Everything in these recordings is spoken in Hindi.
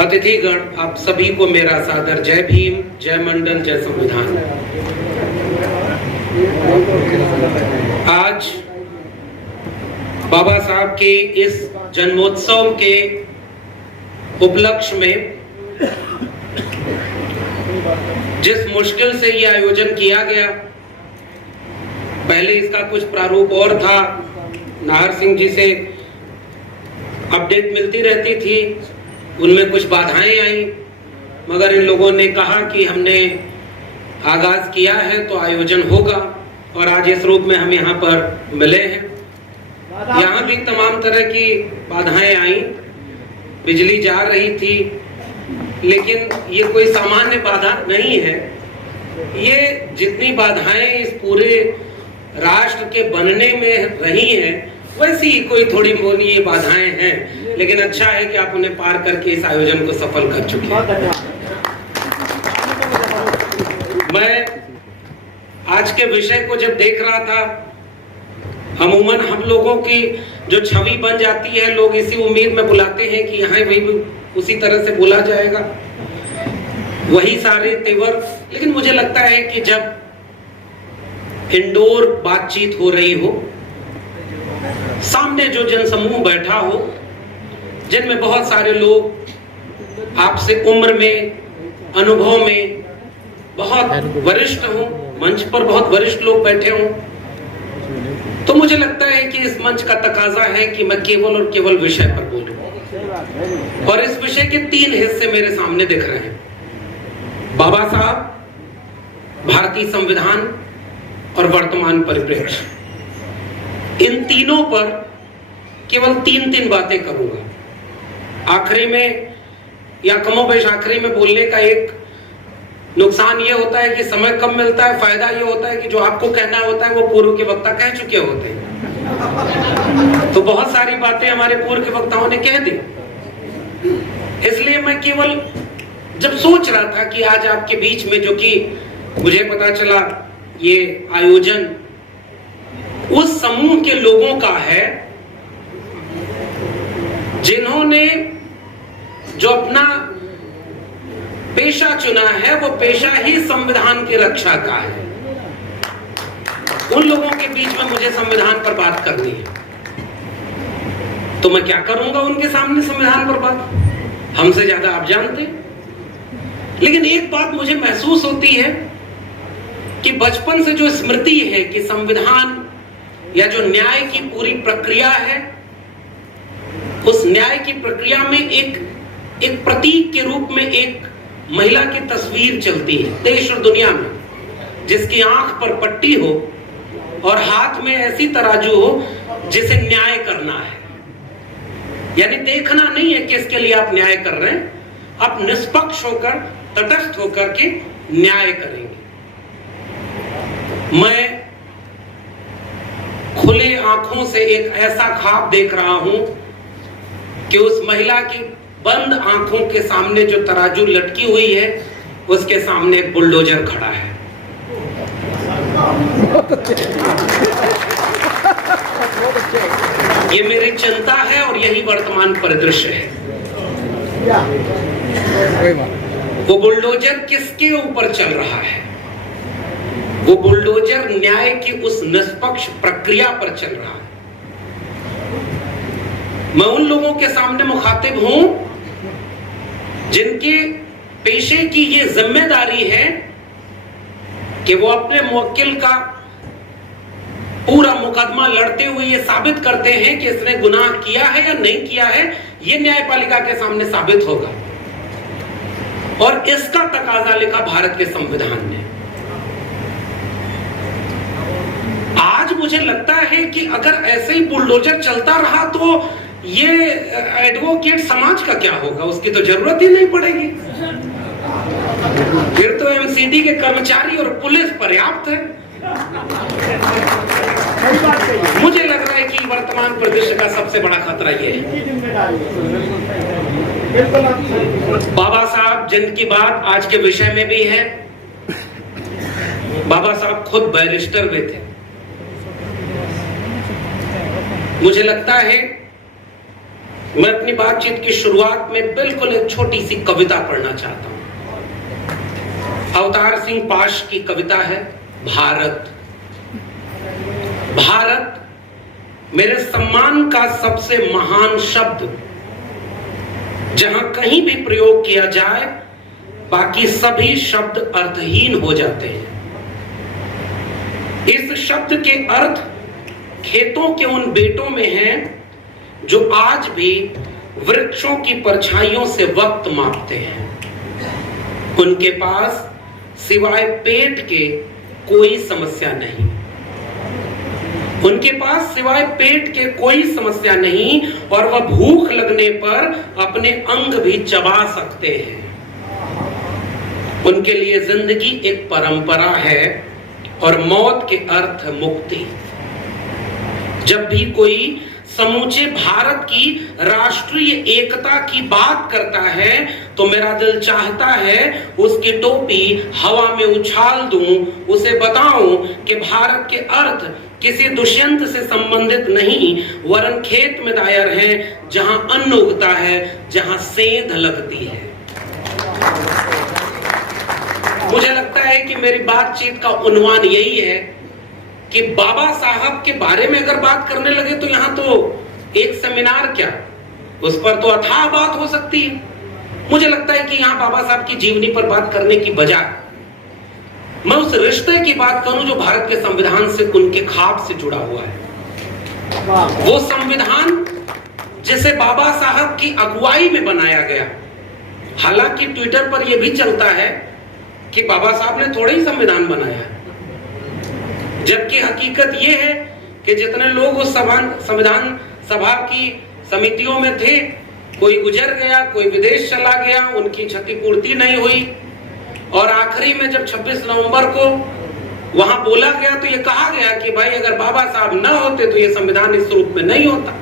अतिथिगण, आप सभी को मेरा सादर जय भीम, जय मंडल, जय संविधान। आज बाबा साहब के इस जन्मोत्सव के उपलक्ष्य में जिस मुश्किल से ये आयोजन किया गया, पहले इसका कुछ प्रारूप और था, नाहर सिंह जी से अपडेट मिलती रहती थी, उनमें कुछ बाधाएं आई, मगर इन लोगों ने कहा कि हमने आगाज किया है तो आयोजन होगा, और आज इस रूप में हम यहाँ पर मिले हैं। यहाँ भी तमाम तरह की बाधाएं आई, बिजली जा रही थी, लेकिन ये कोई सामान्य बाधा नहीं है। ये जितनी बाधाएं इस पूरे राष्ट्र के बनने में रही हैं, वैसी ही कोई थोड़ी मोनी ये बाधाएं हैं, लेकिन अच्छा है कि आप उन्हें पार करके इस आयोजन को सफल कर चुके हैं। मैं आज के विषय को जब देख रहा था, अमूमन हम लोगों की जो छवि बन जाती है, लोग इसी उम्मीद में बुलाते हैं कि यहाँ वही उसी तरह से बोला जाएगा, वही सारे तेवर। लेकिन मुझे लगता है कि जब इंडोर बातचीत हो रही हो, सामने जो जनसमूह बैठा हो, जिनमें बहुत सारे लोग आपसे उम्र में, अनुभव में बहुत वरिष्ठ हो, मंच पर बहुत वरिष्ठ लोग बैठे हों, तो मुझे लगता है कि इस मंच का तकाजा है कि मैं केवल और केवल विषय पर बोलूं। और इस विषय के 3 हिस्से मेरे सामने दिख रहे हैं: बाबा साहब, भारतीय संविधान और वर्तमान परिप्रेक्ष्य। इन तीनों पर केवल 3 बातें करूंगा। आखिरी में या कमोबेश आखिरी में बोलने का एक नुकसान ये होता है कि समय कम मिलता है, फायदा ये होता है कि जो आपको कहना होता है वो पूर्व के वक्ता कह चुके होते हैं, तो बहुत सारी बातें हमारे पूर्व के वक्ताओं ने कह दी। इसलिए मैं केवल जब सोच रहा था कि आज आपके बीच में, जो कि मुझे पता चला ये आयोजन उस समूह के लोगों का है जिन्होंने जो अपना पेशा चुना है, वो पेशा ही संविधान की रक्षा का है, उन लोगों के बीच में मुझे संविधान पर बात करनी है। तो मैं क्या करूंगा उनके सामने संविधान पर बात? हमसे ज्यादा आप जानते। लेकिन एक बात मुझे महसूस होती है कि बचपन से जो स्मृति है कि संविधान या जो न्याय की पूरी प्रक्रिया है, उस न्याय की प्रक्रिया में एक प्रतीक के रूप में एक महिला की तस्वीर चलती है देश और दुनिया में, जिसकी आंख पर पट्टी हो और हाथ में ऐसी तराजू हो जिसे न्याय करना है। यानी देखना नहीं है कि इसके लिए आप न्याय कर रहे हैं, आप निष्पक्ष होकर, तटस्थ होकर के न्याय करेंगे। मैं खुले आंखों से एक ऐसा ख्वाब देख रहा हूं कि उस महिला की बंद आंखों के सामने जो तराजू लटकी हुई है, उसके सामने एक बुलडोजर खड़ा है। ये मेरी चिंता है और यही वर्तमान परिदृश्य है। वो बुलडोजर किसके ऊपर चल रहा है? वो बुलडोजर न्याय की उस निष्पक्ष प्रक्रिया पर चल रहा है। मैं उन लोगों के सामने मुखातिब हूं जिनके पेशे की ये जिम्मेदारी है कि वो अपने मुवक्किल का पूरा मुकदमा लड़ते हुए ये साबित करते हैं कि इसने गुनाह किया है या नहीं किया है। ये न्यायपालिका के सामने साबित होगा, और इसका तकाजा लिखा भारत के संविधान ने। आज मुझे लगता है कि अगर ऐसे ही बुलडोजर चलता रहा तो ये एडवोकेट समाज का क्या होगा? उसकी तो जरूरत ही नहीं पड़ेगी, फिर तो एमसीडी के कर्मचारी और पुलिस पर्याप्त है। मुझे लग रहा है कि वर्तमान परिदृश्य का सबसे बड़ा खतरा ये है। बाबा साहब, जिनकी बात आज के विषय में भी है, बाबा साहब खुद बैरिस्टर भी थे। मुझे लगता है मैं अपनी बातचीत की शुरुआत में बिल्कुल एक छोटी सी कविता पढ़ना चाहता हूं। अवतार सिंह पाश की कविता है भारत। भारत मेरे सम्मान का सबसे महान शब्द, जहां कहीं भी प्रयोग किया जाए बाकी सभी शब्द अर्थहीन हो जाते हैं। इस शब्द के अर्थ खेतों के उन बेटों में हैं जो आज भी वृक्षों की परछाइयों से वक्त मापते हैं। उनके पास सिवाय पेट के कोई समस्या नहीं। उनके पास सिवाय पेट के कोई समस्या नहीं और वह भूख लगने पर अपने अंग भी चबा सकते हैं। उनके लिए जिंदगी एक परंपरा है और मौत के अर्थ मुक्ति। जब भी कोई समूचे भारत की राष्ट्रीय एकता की बात करता है तो मेरा दिल चाहता है उसकी टोपी हवा में उछाल दूं, उसे बताऊं कि भारत के अर्थ किसी दुष्यंत से संबंधित नहीं वरन खेत में दायर है, जहां अन्न उगता है, जहां सेंध लगती है। मुझे लगता है कि मेरी बातचीत का उन्वान यही है कि बाबा साहब के बारे में अगर बात करने लगे तो यहां तो एक सेमिनार क्या, उस पर तो अथाह बात हो सकती है। मुझे लगता है कि यहां बाबा साहब की जीवनी पर बात करने की बजाय मैं उस रिश्ते की बात करूं जो भारत के संविधान से, उनके खाब से जुड़ा हुआ है। वो संविधान जिसे बाबा साहब की अगुवाई में बनाया गया। हालांकि ट्विटर पर यह भी चलता है कि बाबा साहब ने थोड़ा ही संविधान बनाया है, जबकि हकीकत यह है कि जितने लोग उस संविधान सभा की समितियों में थे, कोई गुजर गया, कोई विदेश चला गया, उनकी क्षतिपूर्ति नहीं हुई और आखिरी में जब 26 नवंबर को वहां बोला गया तो यह कहा गया कि भाई अगर बाबा साहब न होते तो यह संविधान इस रूप में नहीं होता।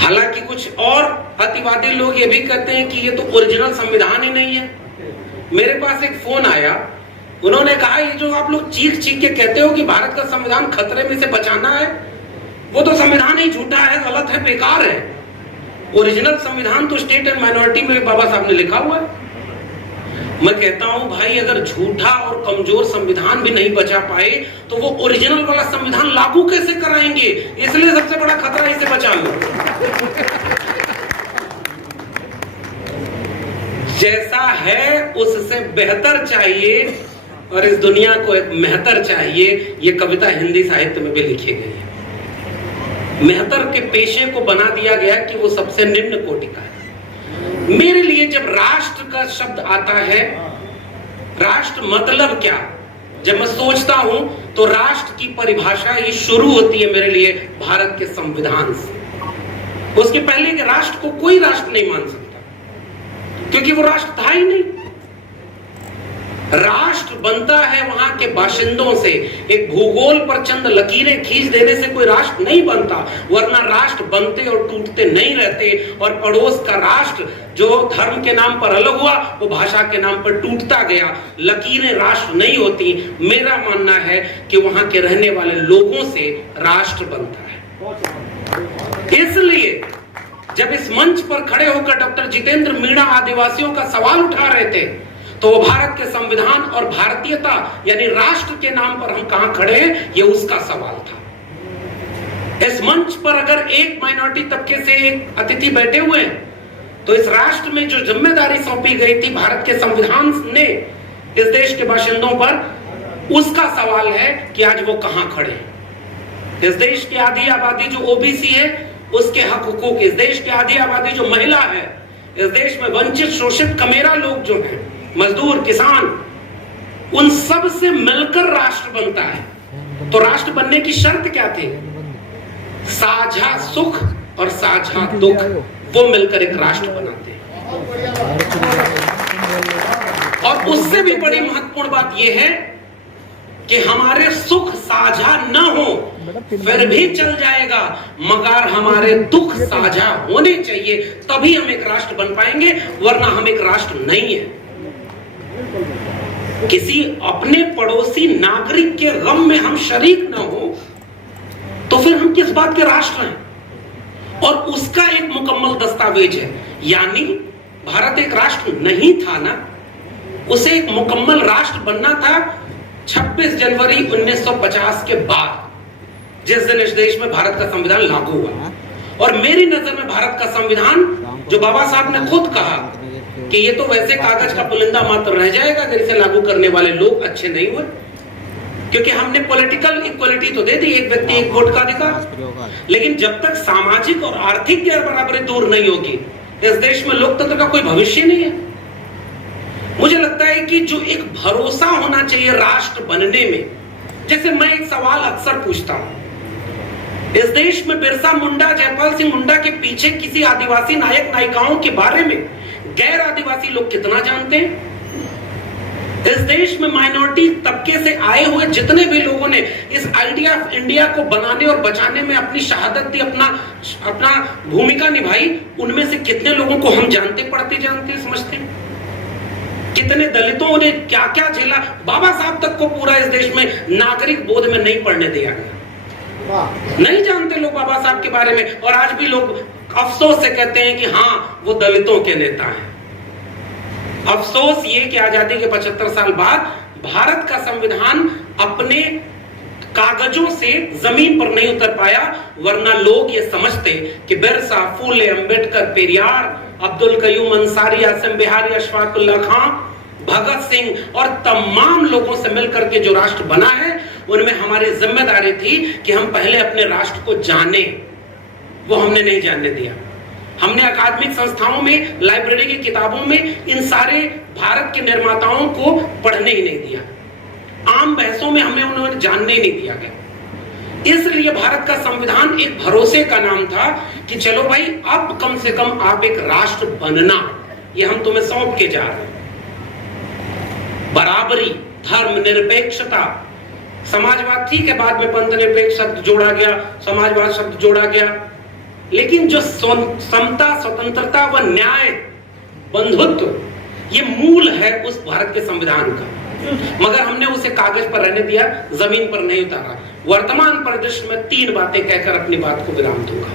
हालांकि कुछ और अतिवादी लोग ये भी कहते हैं कि ये तो ओरिजिनल संविधान ही नहीं है। मेरे पास एक फोन आया, उन्होंने कहा ये जो आप लोग चीख चीख के कहते हो कि भारत का संविधान खतरे में से बचाना है, वो तो संविधान ही झूठा है, गलत है, बेकार है। ओरिजिनल संविधान तो स्टेट एंड माइनॉरिटी में बाबा साहब ने लिखा हुआ है। मैं कहता हूं भाई अगर झूठा और कमजोर संविधान भी नहीं बचा पाए तो वो ओरिजिनल वाला संविधान लागू कैसे कराएंगे? इसलिए सबसे बड़ा खतरा इसे बचा लो। जैसा है उससे बेहतर चाहिए और इस दुनिया को एक मेहतर चाहिए। ये कविता हिंदी साहित्य में भी लिखी गई है। मेहतर के पेशे को बना दिया गया कि वो सबसे निम्न कोटि का है। मेरे लिए जब राष्ट्र का शब्द आता है, राष्ट्र मतलब क्या, जब मैं सोचता हूं तो राष्ट्र की परिभाषा ही शुरू होती है मेरे लिए भारत के संविधान से। उसके पहले के राष्ट्र को कोई राष्ट्र नहीं मान सकता क्योंकि वो राष्ट्र था ही नहीं। राष्ट्र बनता है वहां के बाशिंदों से। एक भूगोल पर चंद लकीरें खींच देने से कोई राष्ट्र नहीं बनता, वरना राष्ट्र बनते और टूटते नहीं रहते। और पड़ोस का राष्ट्र जो धर्म के नाम पर अलग हुआ वो भाषा के नाम पर टूटता गया। लकीरें राष्ट्र नहीं होती। मेरा मानना है कि वहां के रहने वाले लोगों से राष्ट्र बनता है। इसलिए जब इस मंच पर खड़े होकर डॉक्टर जितेंद्र मीणा आदिवासियों का सवाल उठा रहे थे तो वो भारत के संविधान और भारतीयता यानी राष्ट्र के नाम पर हम कहां खड़े हैं, ये उसका सवाल था। इस मंच पर अगर एक माइनॉरिटी तबके से एक अतिथि बैठे हुए हैं तो इस राष्ट्र में जो जिम्मेदारी सौंपी गई थी भारत के संविधान ने इस देश के बाशिंदों पर, उसका सवाल है कि आज वो कहां खड़े हैं। इस देश की आधी आबादी जो ओबीसी है उसके हक हुकूक, इस देश की आधी आबादी जो महिला है, इस देश में वंचित शोषित कमेरा लोग जो हैं, मजदूर, किसान, उन सब से मिलकर राष्ट्र बनता है। तो राष्ट्र बनने की शर्त क्या थी? साझा सुख और साझा दुख, वो मिलकर एक राष्ट्र बनाते हैं। और उससे भी बड़ी महत्वपूर्ण बात यह है कि हमारे सुख साझा न हो फिर भी चल जाएगा, मगर हमारे दुख साझा होने चाहिए, तभी हम एक राष्ट्र बन पाएंगे, वरना हम एक राष्ट्र नहीं है। किसी अपने पड़ोसी नागरिक के गम में हम शरीक न हो तो फिर हम किस बात के राष्ट्र हैं? और उसका एक मुकम्मल दस्तावेज है। यानी भारत एक राष्ट्र नहीं था ना, उसे एक मुकम्मल राष्ट्र बनना था 26 जनवरी 1950 के बाद, जिस दिन इस देश में भारत का संविधान लागू हुआ। और मेरी नजर में भारत का संविधान, जो बाबा साहब ने खुद कहा कि ये तो वैसे कागज का पुलिंदा मात्र रह जाएगा अगर इसे लागू करने वाले लोग अच्छे नहीं हुए, क्योंकि हमने पॉलिटिकल इक्वलिटी तो दे दी, एक व्यक्ति एक वोट का अधिकार, लेकिन जब तक सामाजिक और आर्थिक गैर बराबरी दूर नहीं होगी इस देश में लोकतंत्र का कोई भविष्य नहीं है। मुझे लगता है कि जो एक भरोसा होना चाहिए राष्ट्र बनने में, जैसे मैं एक सवाल अक्सर पूछता हूं, इस देश में बिरसा मुंडा, जयपाल सिंह मुंडा के पीछे किसी आदिवासी नायक नायिकाओं के बारे में गैर आदिवासी लोग कितना जानते हैं? इस देश में माइनॉरिटी तबके से आए हुए जितने भी लोगों ने इस आइडिया ऑफ इंडिया को बनाने और बचाने में अपनी शहादत दी, अपना भूमिका निभाई, उनमें से कितने लोगों को हम जानते, पढ़ते, जानते, समझते? कितने दलितों ने क्या क्या झेला? बाबा साहब तक को पूरा इस देश में नागरिक बोध में नहीं पढ़ने दिया गया, नहीं जानते लोग बाबा साहब के बारे में। और आज भी लोग अफसोस से कहते हैं कि हाँ वो दलितों के नेता हैं। अफसोस ये कि आजादी के 75 साल बाद भारत का संविधान अपने कागजों से जमीन पर नहीं उतर पाया, वरना लोग ये समझते कि बिरसा, फूले, अंबेडकर, पेरियार, अब्दुल कयूम अंसारी, आसिम बिहारी, अशफाक उल्लाह खां, भगत सिंह और तमाम लोगों से मिलकर के जो राष्ट्र बना है, उनमें हमारी जिम्मेदारी थी कि हम पहले अपने राष्ट्र को जाने। वो हमने नहीं जानने दिया। हमने अकादमिक संस्थाओं में, लाइब्रेरी की किताबों में इन सारे भारत के निर्माताओं को पढ़ने ही नहीं दिया। आम बहसों में हमें उन्होंने जानने ही नहीं दिया गया। इसलिए भारत का संविधान एक भरोसे का नाम था कि चलो भाई अब कम से कम आप एक राष्ट्र बनना, ये हम तुम्हें सौंप के जा रहे हैं। बराबरी, धर्म निरपेक्षता, समाजवाद ठीक है, बाद में पंथ निरपेक्ष शब्द जोड़ा गया, समाजवाद शब्द जोड़ा गया, लेकिन जो समता, स्वतंत्रता व न्याय, बंधुत्व, ये मूल है उस भारत के संविधान का। मगर हमने उसे कागज पर रहने दिया, जमीन पर नहीं उतारा। वर्तमान परिदृश्य में 3 बातें कहकर अपनी बात को विराम दूंगा।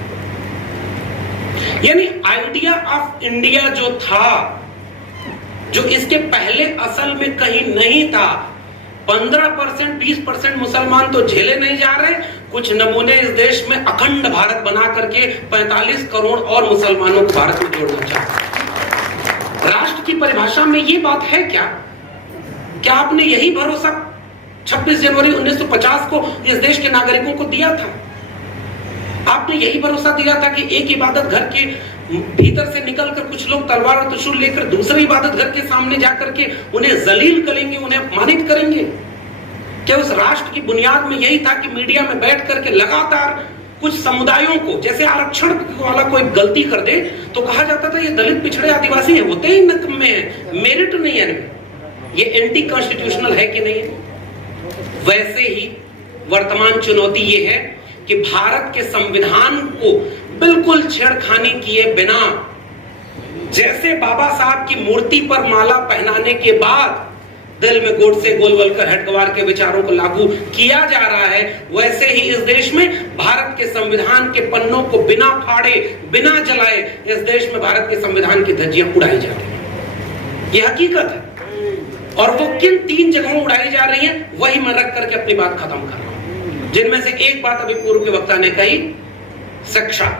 यानी आइडिया ऑफ इंडिया जो था, जो इसके पहले असल में कहीं नहीं था। 15%, 20% मुसलमान तो झेले नहीं जा रहे, कुछ नमूने इस देश में अखंड भारत बना करके 45 करोड़ और मुसलमानों को भारत में जोड़ना चाहते। राष्ट्र की परिभाषा में ये बात है क्या? क्या आपने यही भरोसा 26 जनवरी 1950 को इस देश के नागरिकों को दिया था? आपने यही भरोसा दिया था कि एक इबादत घर के भीतर से निकलकर कुछ लोग तलवार और त्रिशूल लेकर दूसरे इबादत घर के सामने जाकर के उन्हें जलील करेंगे, उन्हें अपमानित करेंगे? क्या उस राष्ट्र की बुनियाद में यही था कि मीडिया में बैठ करके लगातार कुछ समुदायों को, जैसे आरक्षण वाला कोई गलती कर दे तो कहा जाता था ये दलित, पिछड़े, आदिवासी हैं, होते ही नकम्मे हैं, मेरिट नहीं है इनमें, ये एंटी कॉन्स्टिट्यूशनल है कि नहीं है? वैसे ही वर्तमान चुनौती ये है कि भारत के संविधान को बिल्कुल छेड़खानी किए बिना, जैसे बाबा साहब की मूर्ति पर माला पहनाने के बाद दिल में गोडसे, गोलवलकर, हेडगेवार के विचारों को लागू किया जा रहा है, वैसे ही इस देश में भारत के संविधान के पन्नों को बिना फाड़े, बिना जलाए इस देश में भारत के संविधान की धज्जियां उड़ाई जा रही है। यह हकीकत है। और वो किन 3 जगहों उड़ाई जा रही हैं, वही मैं रख करके अपनी बात खत्म कर रहा हूं। जिनमें से एक बात अभी पूर्व के वक्ता ने कही, शिक्षा।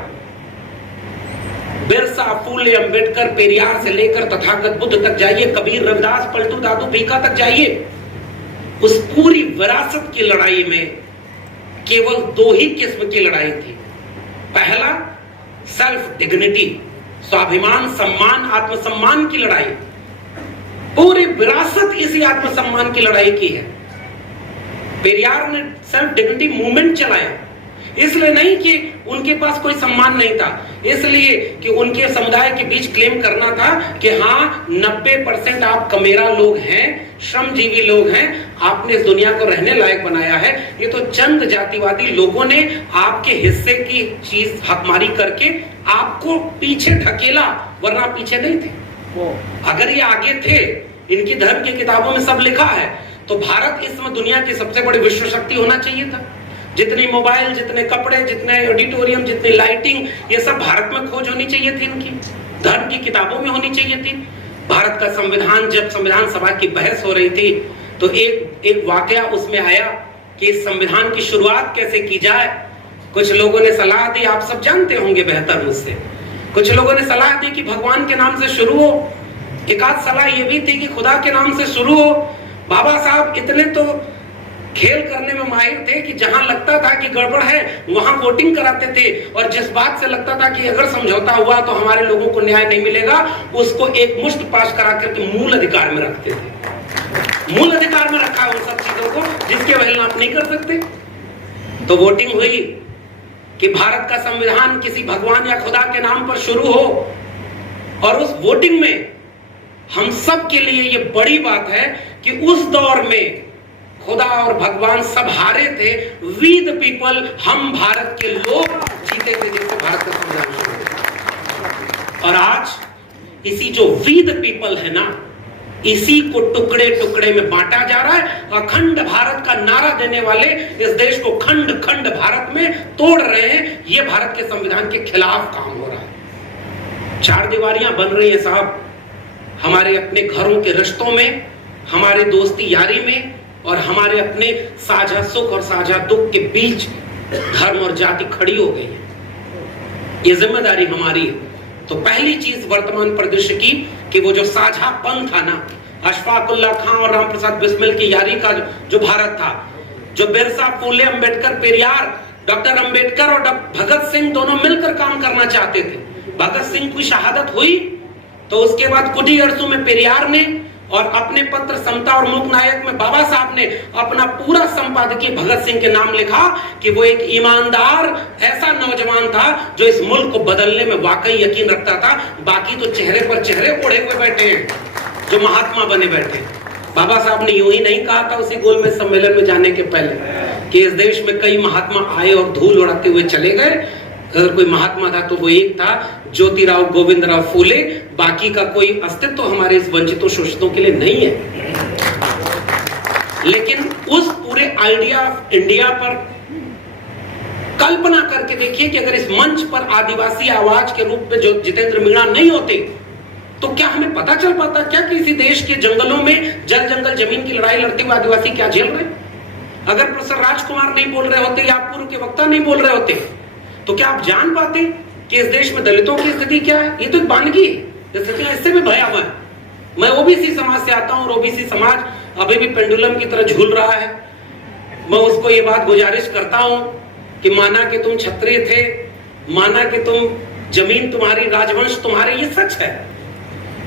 बिरसा, फूले, अंबेडकर, पेरियार से लेकर तथागत बुद्ध तक जाइए, कबीर, रविदास, पलटू, दादू, भीखा तक जाइए। उस पूरी विरासत की लड़ाई में केवल 2 ही किस्म की लड़ाई थी। पहला सेल्फ डिग्निटी, स्वाभिमान, सम्मान, आत्मसम्मान की लड़ाई। पूरी विरासत इसी आत्मसम्मान की लड़ाई की है। पेरियार ने सेल्फ डिग्निटी मूवमेंट चलाया, इसलिए नहीं कि उनके पास कोई सम्मान नहीं था, इसलिए कि उनके समुदाय के बीच क्लेम करना था कि हाँ 90% आप कमेरा लोग हैं, श्रमजीवी लोग हैं, आपने इस दुनिया को रहने लायक बनाया है। ये तो चंद जातिवादी लोगों ने आपके हिस्से की चीज हकमारी करके आपको पीछे ढकेला, वरना पीछे नहीं थे। अगर ये आगे थे, इनकी धर्म की किताबों में सब लिखा है, तो भारत इस समय दुनिया की सबसे बड़ी विश्व शक्ति होना चाहिए था। जितनी मोबाइल, जितने कपड़े, जितने ऑडिटोरियम, जितनी लाइटिंग, ये सब भारत में खोज होनी चाहिए थी इनकी, धर्म की किताबों में होनी चाहिए थी। भारत का संविधान, जब संविधान सभा की बहस हो रही थी तो एक वाकया उसमें आया कि इस संविधान की शुरुआत कैसे की जाए। कुछ लोगों ने सलाह दी, आप सब जानते होंगे बेहतर मुझसे, कुछ लोगों ने सलाह दी कि भगवान के नाम से शुरू हो, एक आध सलाह ये भी थी कि खुदा के नाम से शुरू हो। बाबा साहब इतने तो खेल करने में माहिर थे कि जहां लगता था कि गड़बड़ है वहां वोटिंग कराते थे, और जिस बात से लगता था कि अगर समझौता हुआ तो हमारे लोगों को न्याय नहीं मिलेगा, उसको एक मुश्त पास करा करके मूल अधिकार में रखते थे। मूल अधिकार में रखा उन सब चीजों को जिसके अवहेलना आप नहीं कर सकते। तो वोटिंग हुई कि भारत का संविधान किसी भगवान या खुदा के नाम पर शुरू हो, और उस वोटिंग में हम सब के लिए ये बड़ी बात है कि उस दौर में खुदा और भगवान सब हारे थे, वी द पीपल, हम भारत के लोग जीते थे जिससे भारत का संविधान शुरू हुआ। और आज इसी जो वी द पीपल है ना, इसी को टुकड़े टुकड़े में बांटा जा रहा है। अखंड भारत का नारा देने वाले इस देश को खंड खंड भारत में तोड़ रहे हैं। ये भारत के संविधान के खिलाफ काम हो रहा है। चार दीवारियां बन रही है साहब, हमारे अपने घरों के रिश्तों में, हमारे दोस्ती यारी में, और हमारे अपने साझा सुख और साझा दुख के बीच धर्म और जाति खड़ी हो गई है। ये जिम्मेदारी हमारी है। तो पहली चीज वर्तमान परिदृश्य की कि वो जो साझापन था ना, अशफाक उल्लाह खां और राम प्रसाद बिस्मिल की यारी का जो भारत था, जो बिरसा, फूले, अंबेडकर, पेरियार, डॉक्टर अंबेडकर और भगत सिंह दोनों मिलकर काम करना चाहते थे। भगत सिंह की शहादत हुई तो उसके बाद कुटी अरसू में पेरियार ने, और अपने पत्र समता और मूक नायक में बाबा साहब ने अपना पूरा संपादकीय भगत सिंह के नाम लिखा कि वो एक ईमानदार ऐसा नौजवान था जो इस मुल्क को बदलने में वाकई यकीन रखता था। बाकी तो चेहरे पर चेहरे ओढ़े हुए बैठे हैं जो महात्मा बने बैठे। बाबा साहब ने यूं ही नहीं कहा था उसी गोलमेज सम्मेलन में जाने के पहले कि इस देश में कई महात्मा आए और धूल उड़ाते हुए चले गए। अगर कोई महात्मा था तो वो एक था, ज्योतिराव गोविंदराव फूले। बाकी का कोई अस्तित्व तो हमारे इस वंचितों शोषितों के लिए नहीं है। लेकिन उस पूरे आइडिया ऑफ इंडिया पर कल्पना करके देखिए कि अगर इस मंच पर आदिवासी आवाज के रूप में जो जितेंद्र मीणा नहीं होते तो क्या हमें पता चल पाता क्या कि इसी देश के जंगलों में जल जंगल जमीन की लड़ाई लड़ते हुए आदिवासी क्या झेल रहे। अगर प्रोफेसर राजकुमार नहीं बोल रहे होते या पूर्व के वक्ता नहीं बोल रहे होते तो क्या आप जान पाते कि इस देश में दलितों की स्थिति क्या है। ये तो एक वानगी स्थितियां इससे भी भयावह है। मैं ओबीसी समाज से आता हूं और ओबीसी समाज अभी भी पेंडुलम की तरह झूल रहा है। मैं उसको ये बात गुजारिश करता हूं कि माना कि तुम क्षत्रिय थे, माना कि तुम जमीन तुम्हारी, राजवंश तुम्हारे, ये सच है,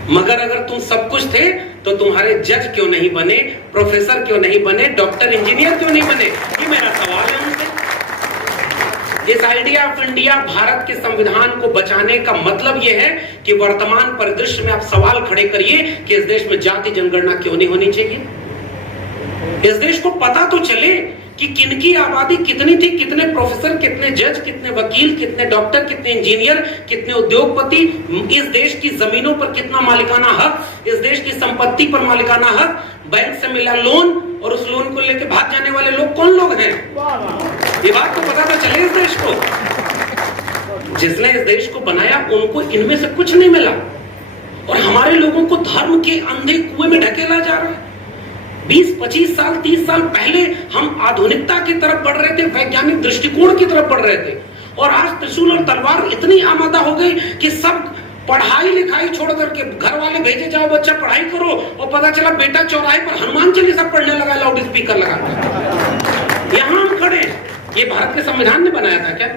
मगर अगर तुम सब कुछ थे तो तुम्हारे जज क्यों नहीं बने, प्रोफेसर क्यों नहीं बने, डॉक्टर इंजीनियर क्यों नहीं बने। ये मेरा सवाल है उनसे। इस आइडिया ऑफ इंडिया भारत के संविधान को बचाने का मतलब यह है कि वर्तमान परिदृश्य में आप सवाल खड़े करिए कि इस देश में जाति जनगणना क्यों नहीं होनी चाहिए। इस देश को पता तो चले कि किनकी आबादी कितनी थी, कितने प्रोफेसर, कितने जज, कितने वकील, कितने डॉक्टर, कितने इंजीनियर, कितने उद्योगपति, इस देश की जमीनों पर कितना मालिकाना हक, इस देश की संपत्ति पर मालिकाना हक, बैंक से मिला लोन और उस लोन को लेकर भाग जाने वाले लोग कौन लोग हैं। ये बात तो पता तो चले इस देश को। जिसने इस देश को बनाया उनको इनमें से कुछ नहीं मिला, और हमारे लोगों को धर्म के अंधे कुएं में ढकेला जा रहा है। 20, 25 साल, 30 साल पहले हम आधुनिकता की तरफ बढ़ रहे थे, वैज्ञानिक दृष्टिकोण की तरफ बढ़ रहे थे, और आज त्रिशूल और तलवार इतनी आमादा हो गई कि सब पढ़ाई लिखाई छोड़ करके घर वाले भेजे जाओ बच्चा पढ़ाई करो, और पता चला बेटा चौराहे पर हनुमान चालीसा पढ़ने लगा लाउड स्पीकर लगा। यहां हम खड़े। ये भारत के संविधान ने बनाया था क्या?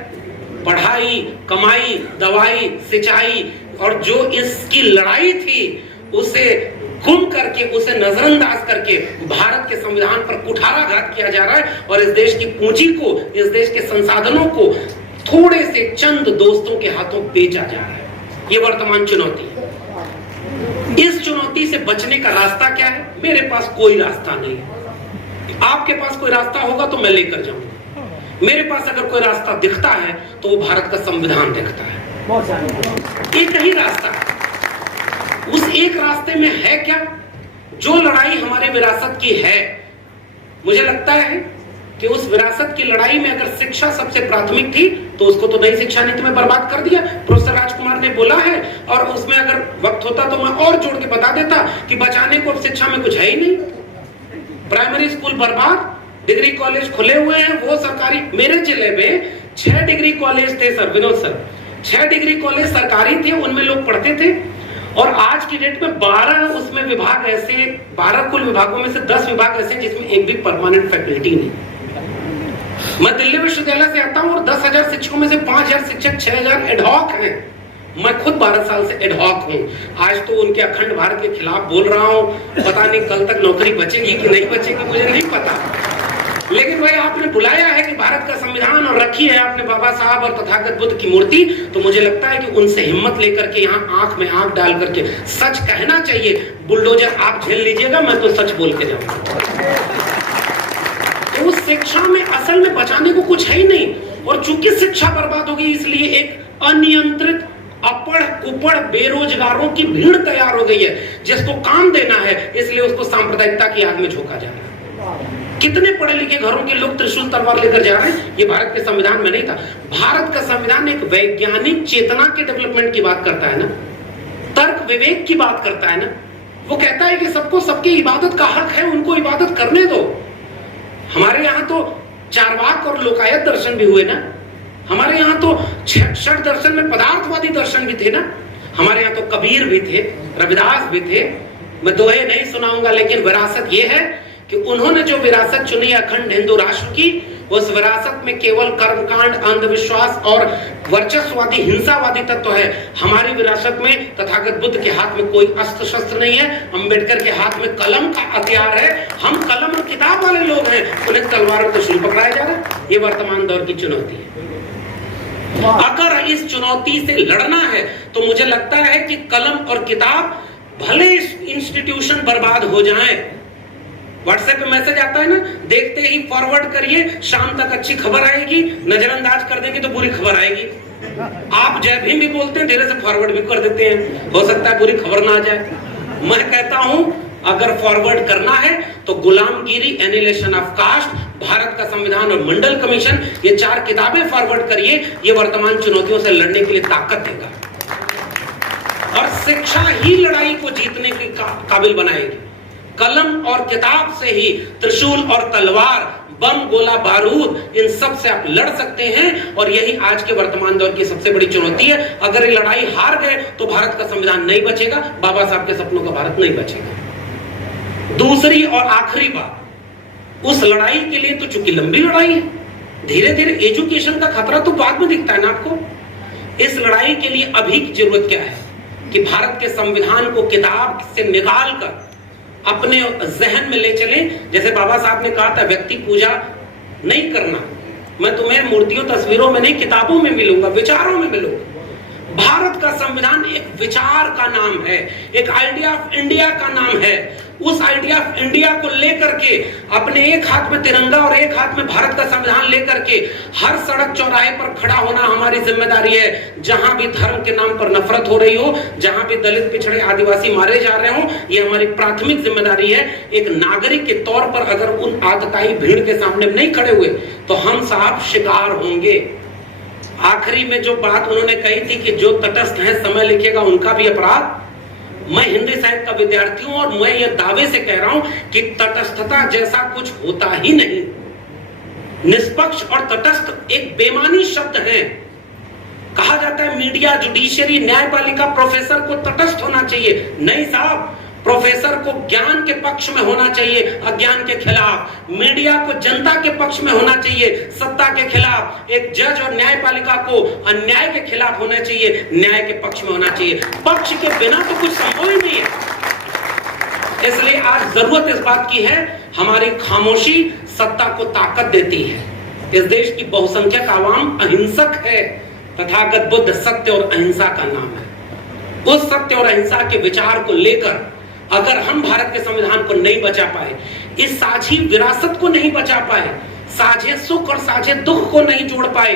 पढ़ाई, कमाई, दवाई, सिंचाई और जो इसकी लड़ाई थी उसे गुम करके, उसे नजरअंदाज करके भारत के संविधान पर कुठाराघात किया जा रहा है, और इस देश की पूंजी को, इस देश के संसाधनों को थोड़े से चंद दोस्तों के हाथों बेचा जा रहा है। ये वर्तमान चुनौती है। इस चुनौती से बचने का रास्ता क्या है? मेरे पास कोई रास्ता नहीं है। आपके पास कोई रास्ता होगा तो मैं लेकर जाऊंगा। मेरे पास अगर कोई रास्ता दिखता है तो वो भारत का संविधान दिखता है। एक ही रास्ता है। उस एक रास्ते में है क्या? जो लड़ाई हमारे विरासत की है, मुझे लगता है कि उस विरासत की लड़ाई में अगर शिक्षा सबसे प्राथमिक थी तो उसको तो नई शिक्षा नीति में बर्बाद कर दिया। प्रोफेसर राजकुमार ने बोला है, और उसमें अगर वक्त होता तो मैं और जोड़ के बता देता कि बचाने को अब शिक्षा में कुछ है ही नहीं। प्राइमरी स्कूल बर्बाद, डिग्री कॉलेज खुले हुए हैं वो सरकारी। मेरे जिले में 6 डिग्री कॉलेज थे sir, Vinod sir, 6 degree college सरकारी थे, उनमें लोग पढ़ते थे। और आज की डेट में 12 उसमें विभाग ऐसे, 12 कुल विभागों में से 10 विभाग ऐसे जिसमें एक भी परमानेंट फैकल्टी नहीं। मैं दिल्ली विश्वविद्यालय से आता हूं और 10,000 शिक्षकों में से 5,000 शिक्षक, 6,000 एडहॉक हैं। मैं खुद 12 साल से एडहॉक हूं। आज तो उनके अखंड भारत के खिलाफ बोल रहा हूं, पता नहीं कल तक नौकरी बचेगी कि नहीं बचेगी मुझे नहीं पता। लेकिन भाई आपने बुलाया है कि भारत का संविधान और रखी है आपने बाबा साहब और तथागत बुद्ध की मूर्ति, तो मुझे लगता है कि उनसे हिम्मत लेकर के यहाँ आंख में आंख डाल करके सच कहना चाहिए। बुलडोजर आप झेल लीजिएगा, मैं तो सच बोल के जाऊंगा। तो उस शिक्षा में असल में बचाने को कुछ है ही नहीं। और चूंकि शिक्षा बर्बाद होगी इसलिए एक अनियंत्रित अपढ़ कुपढ़ बेरोजगारों की भीड़ तैयार हो गई है, जिसको काम देना है इसलिए उसको सांप्रदायिकता की आग में झोंका जा रहा है। कितने पढ़े लिखे घरों के लोग त्रिशूल तलवार लेकर जा रहे हैं, ये भारत के संविधान में नहीं था। भारत का संविधान एक वैज्ञानिक चेतना के डेवलपमेंट की बात करता है ना, तर्क विवेक की बात करता है ना। वो कहता है कि सबको सबकी इबादत का हक है, उनको इबादत करने दो। हमारे यहाँ तो चारवाक और लोकायत दर्शन भी हुए ना, हमारे यहाँ तो षट दर्शन में पदार्थवादी दर्शन भी थे ना, हमारे यहाँ तो कबीर भी थे, रविदास भी थे। मैं दोहे नहीं सुनाऊंगा, लेकिन विरासत ये है कि उन्होंने जो विरासत चुनी अखंड हिंदू राष्ट्र की, उस विरासत में केवल कर्मकांड, अंधविश्वास और वर्चस्ववादी हिंसावादी तत्व है। हमारी विरासत में तथागत बुद्ध के हाथ में कोई अस्त्र शस्त्र नहीं है, अंबेडकर के हाथ में कलम का हथियार है। हम कलम और किताब वाले लोग हैं, उन्हें तलवारों को शुरू पकड़ाया जा रहा है। ये वर्तमान दौर की चुनौती है। अगर इस चुनौती से लड़ना है तो मुझे लगता है कि कलम और किताब, भले इंस्टीट्यूशन बर्बाद हो जाएं, व्हाट्सएप पे मैसेज आता है ना, देखते ही फॉरवर्ड करिए, शाम तक अच्छी खबर आएगी, नजरअंदाज कर देंगे तो बुरी खबर आएगी। आप जय भीम भी बोलते हैं, धीरे से फॉरवर्ड भी कर देते हैं, हो सकता है बुरी खबर ना आ जाए। मैं कहता हूं अगर फॉरवर्ड करना है तो गुलामगिरी, एनिलेशन ऑफ कास्ट, भारत का संविधान और मंडल कमीशन, ये 4 किताबें फॉरवर्ड करिए। ये वर्तमान चुनौतियों से लड़ने के लिए ताकत देगा और शिक्षा ही लड़ाई को जीतने के काबिल बनाएगी। कलम और किताब से ही त्रिशूल और तलवार, बम, गोला बारूद, इन सब से आप लड़ सकते हैं। और यही आज के वर्तमान दौर की सबसे बड़ी चुनौती है। अगर ये लड़ाई हार गए तो भारत का संविधान नहीं बचेगा, बाबा साहब के सपनों का भारत नहीं बचेगा। दूसरी और आखिरी बात, उस लड़ाई के लिए तो चूंकि लंबी लड़ाई है, धीरे धीरे एजुकेशन का खतरा तो बाद में दिखता है ना आपको। इस लड़ाई के लिए अभी की जरूरत क्या है कि भारत के संविधान को किताब से निकाल कर अपने जहन में ले चलें। जैसे बाबा साहब ने कहा था, व्यक्ति पूजा नहीं करना, मैं तुम्हें मूर्तियों तस्वीरों में नहीं किताबों में मिलूंगा, विचारों में मिलूंगा। भारत का संविधान एक विचार का नाम है, एक आइडिया ऑफ इंडिया का नाम है। उस आइडिया ऑफ इंडिया को लेकर के अपने एक हाथ में तिरंगा और एक हाथ में भारत का संविधान लेकर के हर सड़क चौराहे पर खड़ा होना हमारी जिम्मेदारी है। जहां भी धर्म के नाम पर नफरत हो रही हो, जहां भी दलित, पिछड़े, आदिवासी मारे जा रहे हो, ये हमारी प्राथमिक जिम्मेदारी है। एक नागरिक के तौर पर अगर उन आतताई भीड़ के सामने नहीं खड़े हुए तो हम साहब शिकार होंगे। आखिरी में जो बात उन्होंने कही थी कि जो तटस्थ है समय लिखेगा उनका भी अपराध, मैं हिंदी साहित्य का विद्यार्थी हूं और मैं ये दावे से कह रहा हूं कि तटस्थता जैसा कुछ होता ही नहीं। निष्पक्ष और तटस्थ एक बेमानी शब्द है। कहा जाता है मीडिया, जुडिशियरी, न्यायपालिका, प्रोफेसर को तटस्थ होना चाहिए। नहीं साहब, प्रोफेसर को ज्ञान के पक्ष में होना चाहिए, अज्ञान के खिलाफ। मीडिया को जनता के पक्ष में होना चाहिए, सत्ता के खिलाफ। एक जज और न्यायपालिका को अन्याय के खिलाफ होना चाहिए, न्याय के पक्ष में होना चाहिए। पक्ष के बिना तो कुछ संभव ही नहीं है। इसलिए आज जरूरत इस बात की है, हमारी खामोशी सत्ता को ताकत देती है। इस देश की बहुसंख्यक आवाम अहिंसक है। तथागत बुद्ध सत्य और अहिंसा का नाम है। उस सत्य और अहिंसा के विचार को लेकर अगर हम भारत के संविधान को नहीं बचा पाए, इस साझी विरासत को नहीं बचा पाए, साझे सुख और साझे दुख को नहीं जोड़ पाए,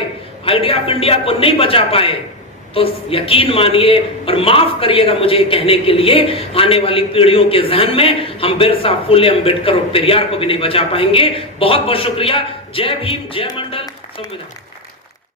आइडिया ऑफ इंडिया को नहीं बचा पाए, तो यकीन मानिए और माफ करिएगा मुझे कहने के लिए, आने वाली पीढ़ियों के जहन में हम बिरसा, फुले, अम्बेडकर और पेरियार को भी नहीं बचा पाएंगे। बहुत बहुत शुक्रिया। जय भीम, जय मंडल, संविधान।